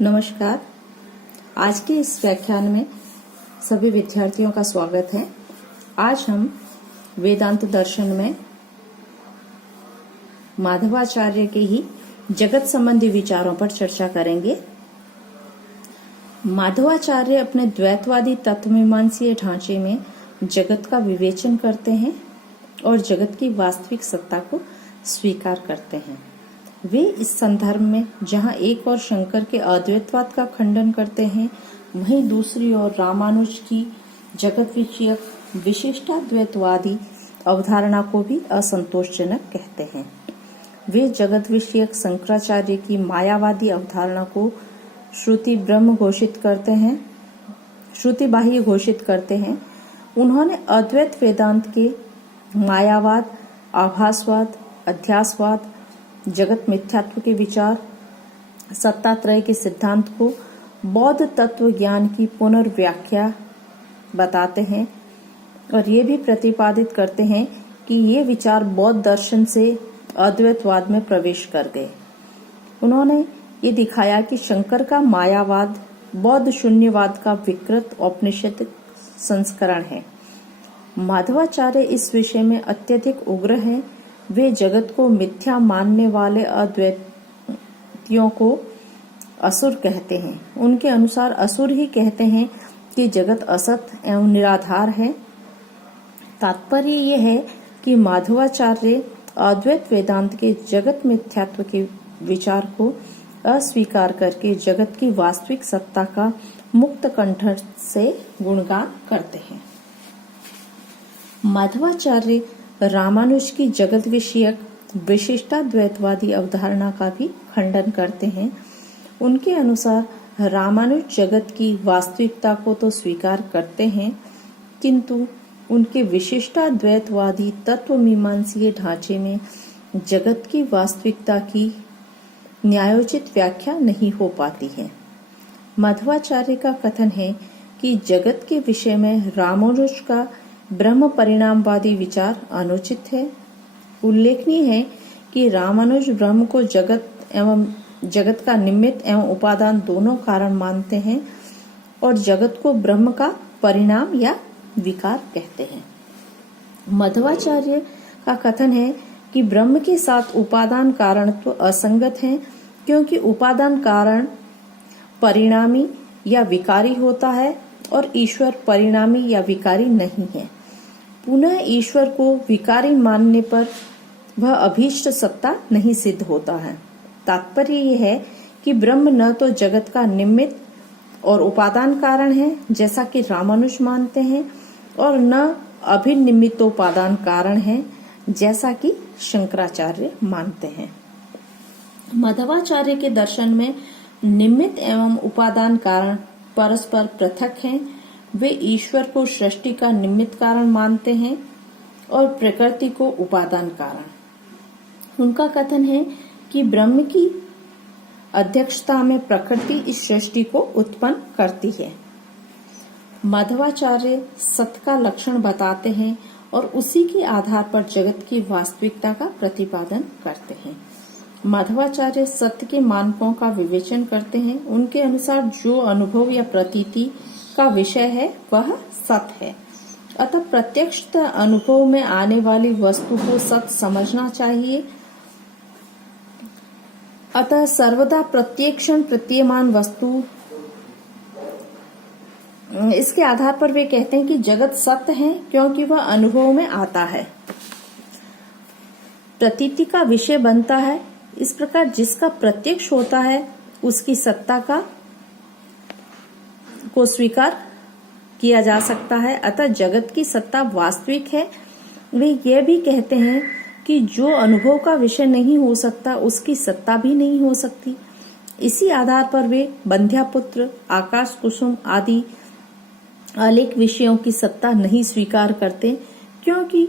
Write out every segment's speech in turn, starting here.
नमस्कार। आज के इस व्याख्यान में सभी विद्यार्थियों का स्वागत है। आज हम वेदांत दर्शन में माधवाचार्य के ही जगत संबंधी विचारों पर चर्चा करेंगे। माधवाचार्य अपने द्वैतवादी तत्वमीमांसीय ढांचे में जगत का विवेचन करते हैं और जगत की वास्तविक सत्ता को स्वीकार करते हैं। वे इस संदर्भ में जहां एक और शंकर के अद्वैतवाद का खंडन करते हैं, वहीं दूसरी ओर रामानुज की जगत विषयक विशिष्टाद्वैतवादी अवधारणा को भी असंतोषजनक कहते हैं। वे जगत विषयक शंकराचार्य की मायावादी अवधारणा को श्रुति बाह्य घोषित करते हैं। उन्होंने अद्वैत वेदांत के मायावाद, आभासवाद, अध्यासवाद, जगत मिथ्यात्व के विचार, सत्तात्रय के सिद्धांत को बौद्ध तत्व ज्ञान की पुनर्व्याख्या बताते हैं और ये भी प्रतिपादित करते हैं कि ये विचार बौद्ध दर्शन से अद्वैतवाद में प्रवेश कर गए। उन्होंने ये दिखाया कि शंकर का मायावाद बौद्ध शून्यवाद का विकृत औपनिषदिक संस्करण है। माधवाचार्य इस विषय में अत्यधिक उग्र हैं। वे जगत को मिथ्या मानने वाले अद्वैतियों को असुर कहते हैं। उनके अनुसार असुर ही कहते हैं कि जगत असत एवं निराधार है। तात्पर्य यह है कि माधवाचार्य अद्वैत वेदांत के जगत मिथ्यात्व के विचार को अस्वीकार करके जगत की वास्तविक सत्ता का मुक्त कंठ से गुणगान करते हैं। माधवाचार्य रामानुज की जगत विषयक विशिष्टाद्वैतवादी अवधारणा का भी खंडन करते हैं। उनके अनुसार रामानुज जगत की वास्तविकता को तो स्वीकार करते हैं, किंतु उनके विशिष्टाद्वैतवादी तत्वमीमांसीय ढांचे में जगत की वास्तविकता की न्यायोचित व्याख्या नहीं हो पाती है। माधवाचार्य का कथन है कि जगत के विषय में रामानुज का ब्रह्म परिणामवादी विचार अनुचित है। उल्लेखनीय है कि रामानुज ब्रह्म को जगत का निमित्त एवं उपादान दोनों कारण मानते हैं और जगत को ब्रह्म का परिणाम या विकार कहते हैं। माधवाचार्य का कथन है कि ब्रह्म के साथ उपादान कारण तो असंगत है, क्योंकि उपादान कारण परिणामी या विकारी होता है और ईश्वर परिणामी या विकारी नहीं है। पुनः ईश्वर को विकारी मानने पर वह अभीष्ट सत्ता नहीं सिद्ध होता है। तात्पर्य यह है कि ब्रह्म न तो जगत का निमित्त और उपादान कारण है जैसा कि रामानुज मानते हैं, और न अभिनिमित्तोपादान कारण है जैसा कि शंकराचार्य मानते हैं। माधवाचार्य के दर्शन में निमित्त एवं उपादान कारण परस्पर पृथक हैं। वे ईश्वर को सृष्टि का निमित्त कारण मानते हैं और प्रकृति को उपादान कारण। उनका कथन है कि ब्रह्म की अध्यक्षता में प्रकृति इस सृष्टि को उत्पन्न करती है। माधवाचार्य सत्य का लक्षण बताते हैं और उसी के आधार पर जगत की वास्तविकता का प्रतिपादन करते हैं। माधवाचार्य सत्य के मानकों का विवेचन करते हैं। उनके अनुसार जो अनुभव या प्रतीति का विषय है वह सत्य है। अतः प्रत्यक्ष अनुभव में आने वाली वस्तु को सत्य समझना चाहिए। अतः सर्वदा प्रत्यक्षण प्रतीयमान वस्तु, इसके आधार पर वे कहते हैं कि जगत सत्य है क्योंकि वह अनुभव में आता है, प्रतीति का विषय बनता है। इस प्रकार जिसका प्रत्यक्ष होता है उसकी सत्ता को स्वीकार किया जा सकता है। अतः जगत की सत्ता वास्तविक है। वे यह भी कहते हैं कि जो अनुभव का विषय नहीं हो सकता उसकी सत्ता भी नहीं हो सकती। इसी आधार पर वे बंध्यापुत्र, आकाश कुसुम आदि अलेख विषयों की सत्ता नहीं स्वीकार करते, क्योंकि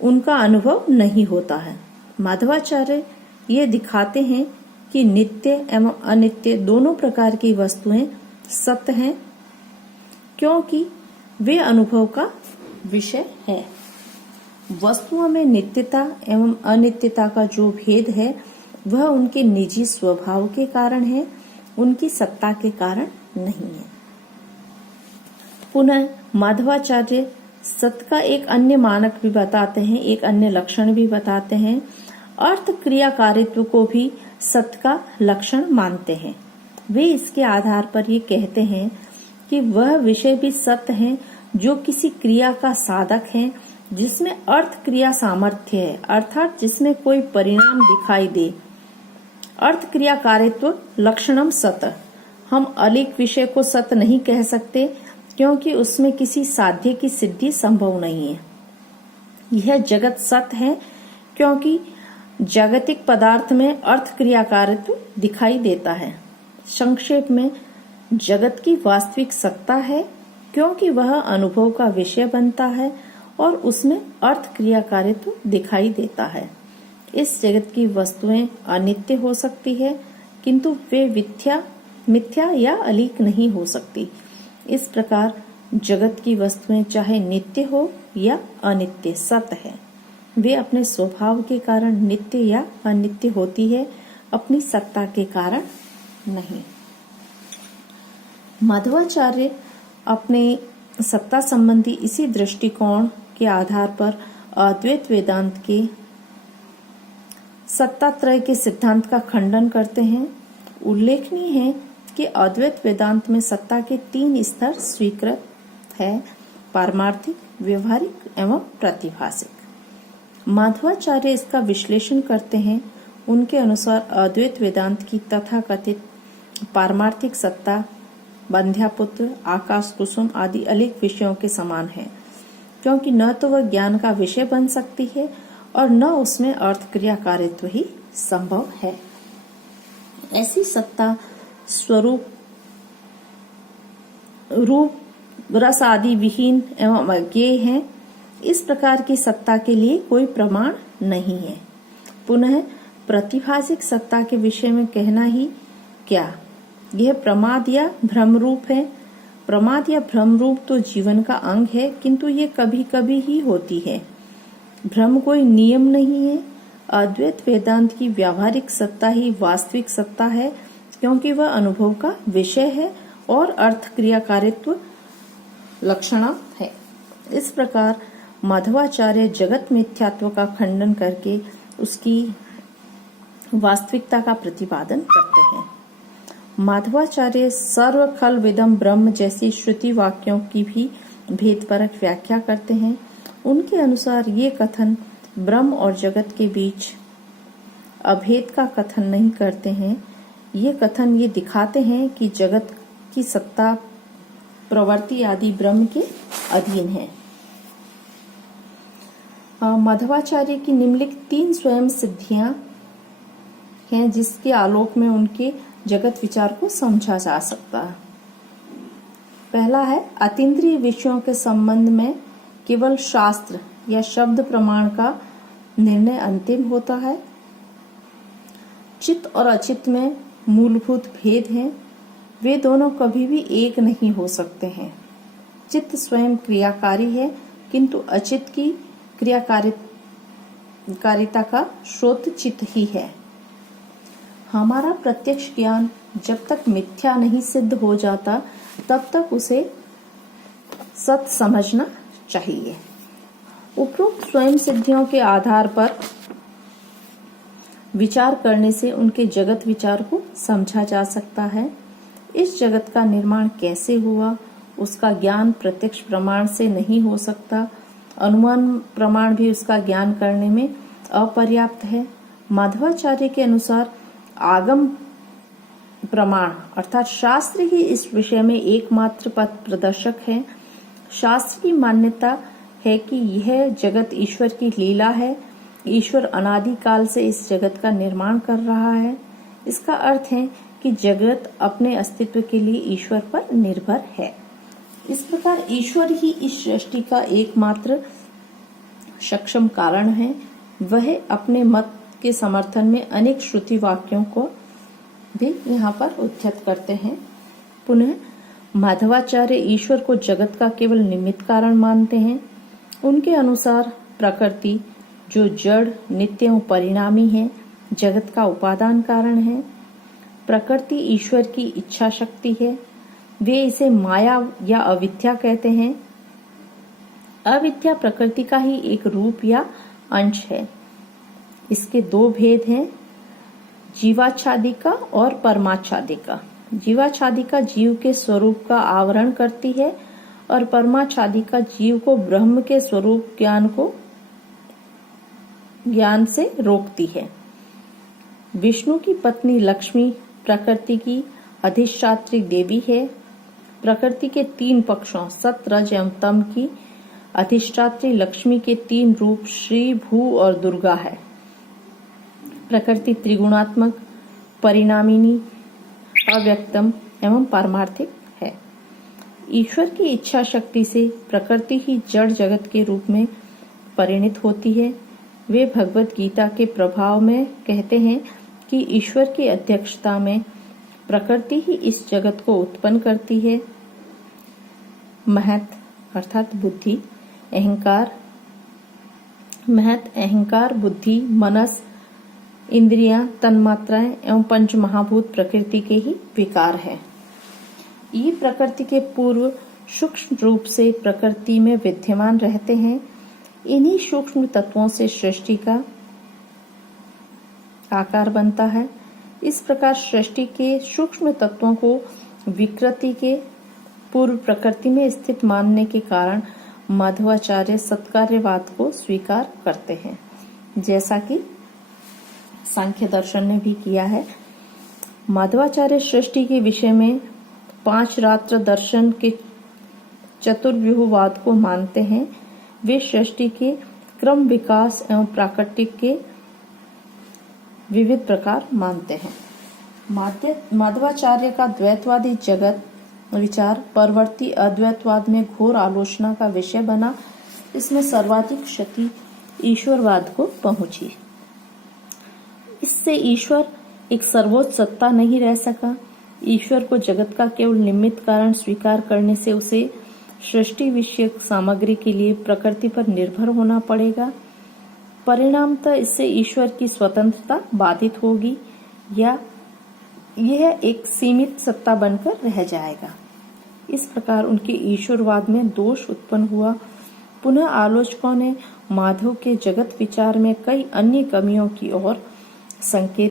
उनका अनुभव नहीं होता है। माधवाचार्य ये दिखाते हैं कि नित्य एवं अनित्य दोनों प्रकार की वस्तुएं सत्य हैं, क्योंकि वे अनुभव का विषय है। वस्तुओं में नित्यता एवं अनित्यता का जो भेद है वह उनके निजी स्वभाव के कारण है। उनकी सत्ता के कारण नहीं है। पुनः माधवाचार्य सत का एक अन्य मानक भी बताते हैं, एक अन्य लक्षण भी बताते हैं। अर्थ क्रियाकारित्व को भी सत का लक्षण मानते हैं। वे इसके आधार पर ये कहते हैं कि वह विषय भी सत्य है जो किसी क्रिया का साधक है, जिसमें अर्थ क्रिया सामर्थ्य है, अर्थात जिसमें कोई परिणाम दिखाई दे। अर्थ क्रियाकारित्व लक्षणम सत। हम अलिक विषय को सत नहीं कह सकते, क्योंकि उसमें किसी साध्य की सिद्धि संभव नहीं है। यह जगत सत्य है क्योंकि जागतिक पदार्थ में अर्थ क्रियाकारित्व दिखाई देता है। संक्षेप में, जगत की वास्तविक सत्ता है क्योंकि वह अनुभव का विषय बनता है और उसमें अर्थ क्रियाकारित्व दिखाई देता है। इस जगत की वस्तुएं अनित्य हो सकती है, किंतु वे मिथ्या या अलीक नहीं हो सकती। इस प्रकार जगत की वस्तुएं चाहे नित्य हो या अनित्य सत्य है। वे अपने स्वभाव के कारण नित्य या अनित्य होती है, अपनी सत्ता के कारण नहीं। माधवाचार्य अपने सत्ता संबंधी इसी दृष्टिकोण के आधार पर अद्वैत वेदांत के सत्तात्रय के सिद्धांत का खंडन करते हैं। उल्लेखनीय है कि अद्वैत वेदांत में सत्ता के 3 स्तर स्वीकृत है: पारमार्थिक, व्यवहारिक एवं प्रातिभासिक। माधवाचार्य इसका विश्लेषण करते हैं। उनके अनुसार अद्वैत वेदांत की तथाकथित पारमार्थिक सत्ता बंध्यापुत्र, आकाश कुसुम आदि अनेक विषयों के समान है, क्योंकि न तो वह ज्ञान का विषय बन सकती है और न उसमें अर्थ क्रियाकारित्व ही संभव है। ऐसी सत्ता स्वरूप, रूप, रस आदि विहीन एवं अज्ञेय है। इस प्रकार की सत्ता के लिए कोई प्रमाण नहीं है। पुनः प्रतिभासिक सत्ता के विषय में कहना ही क्या, यह प्रमाद या भ्रम रूप है। प्रमाद या भ्रम रूप तो जीवन का अंग है, किंतु ये कभी कभी ही होती है। भ्रम कोई नियम नहीं है। अद्वैत वेदांत की व्यावहारिक सत्ता ही वास्तविक सत्ता है, क्योंकि वह अनुभव का विषय है और अर्थ क्रियाकारित्व लक्षण है। इस प्रकार माधवाचार्य जगत मिथ्यात्व का खंडन करके उसकी वास्तविकता का प्रतिपादन करते हैं। माधवाचार्य सर्व खल विदम ब्रह्म जैसी श्रुति वाक्यों की भी भेदपरक व्याख्या करते हैं। उनके अनुसार ये कथन ब्रह्म और जगत के बीच अभेद का कथन नहीं करते हैं। ये कथन ये दिखाते हैं कि जगत की सत्ता प्रवृत्ति आदि ब्रह्म के अधीन है। माधवाचार्य की निम्नलिखित 3 स्वयं सिद्धियां हैं, जिसके आलोक में उनके जगत विचार को समझा जा सकता है। पहला है, अतीन्द्रिय विषयों के संबंध में केवल शास्त्र या शब्द प्रमाण का निर्णय अंतिम होता है। चित्त और अचित्त में मूलभूत भेद हैं। वे दोनों कभी भी एक नहीं हो सकते हैं। चित्त स्वयं क्रियाकारी है, किंतु अचित्त की क्रियाकारिता का स्रोत चित्त ही है। हमारा प्रत्यक्ष ज्ञान जब तक मिथ्या नहीं सिद्ध हो जाता, तब तक उसे सत्य समझना चाहिए। उपरोक्त स्वयं सिद्धियों के आधार पर विचार करने से उनके जगत विचार को समझा जा सकता है। इस जगत का निर्माण कैसे हुआ, उसका ज्ञान प्रत्यक्ष प्रमाण से नहीं हो सकता। अनुमान प्रमाण भी उसका ज्ञान करने में अपर्याप्त है। माधवाचार्य के अनुसार आगम प्रमाण अर्थात शास्त्र ही इस विषय में एकमात्र पथ प्रदर्शक है। शास्त्र की मान्यता है कि यह जगत ईश्वर की लीला है। ईश्वर अनादि काल से इस जगत का निर्माण कर रहा है। इसका अर्थ है कि जगत अपने अस्तित्व के लिए ईश्वर पर निर्भर है। इस प्रकार ईश्वर ही इस सृष्टि का एकमात्र सक्षम कारण है। वह अपने मत के समर्थन में अनेक श्रुति वाक्यों को भी यहाँ पर उद्धृत करते हैं। पुनः माधवाचार्य ईश्वर को जगत का केवल निमित्त कारण मानते हैं। उनके अनुसार प्रकृति जो जड़, नित्य एवं परिणामी है, जगत का उपादान कारण है। प्रकृति ईश्वर की इच्छा शक्ति है। वे इसे माया या अविद्या कहते हैं। अविद्या प्रकृति का ही एक रूप या अंश है। इसके दो भेद हैं, जीवाच्छादिका और परमाच्छादिका। जीवाच्छादिका जीव के स्वरूप का आवरण करती है और परमाच्छादिका जीव को ब्रह्म के स्वरूप ज्ञान से रोकती है। विष्णु की पत्नी लक्ष्मी प्रकृति की अधिष्ठात्री देवी है। प्रकृति के तीन पक्षों सत, रज एवं तम की अधिष्ठात्री लक्ष्मी के तीन रूप श्री, भू और दुर्गा है। प्रकृति त्रिगुणात्मक, परिणामिनी, अव्यक्तम एवं पारमार्थिक है। ईश्वर की इच्छा शक्ति से प्रकृति ही जड़ जगत के रूप में परिणित होती है। वे भगवत गीता के प्रभाव में कहते हैं कि ईश्वर की अध्यक्षता में प्रकृति ही इस जगत को उत्पन्न करती है। महत अर्थात बुद्धि, अहंकार, बुद्धि, मनस, इंद्रियां, तन्मात्राएं एवं पंच महाभूत प्रकृति के ही विकार है। ये प्रकृति के पूर्व सूक्ष्म रूप से प्रकृति में विद्यमान रहते हैं। इन्हीं सूक्ष्म तत्वों से सृष्टि का आकार बनता है। इस प्रकार सृष्टि के सूक्ष्म तत्वों को विकृति के पूर्व प्रकृति में स्थित मानने के कारण माधवाचार्य सत्कार्यवाद को स्वीकार करते हैं, जैसा कि सांख्य दर्शन ने भी किया है। माधवाचार्य सृष्टि के विषय में पांच रात्र दर्शन के चतुर्व्यूहवाद को मानते हैं। वे सृष्टि के क्रम, विकास एवं प्राकृतिक के विविध प्रकार मानते हैं। माधवाचार्य का द्वैतवादी जगत विचार परवर्ती अद्वैतवाद में घोर आलोचना का विषय बना। इसमें सर्वाधिक क्षति ईश्वरवाद को पहुंची। इससे ईश्वर एक सर्वोच्च सत्ता नहीं रह सका। ईश्वर को जगत का केवल निमित्त कारण स्वीकार करने से उसे सृष्टि विषयक सामग्री के लिए प्रकृति पर निर्भर होना पड़ेगा। परिणामतः इससे ईश्वर की स्वतंत्रता बाधित होगी या यह एक सीमित सत्ता बनकर रह जाएगा। इस प्रकार उनके ईश्वरवाद में दोष उत्पन्न हुआ। पुनः आलोचकों ने माधव के जगत विचार में कई अन्य कमियों की ओर संकेत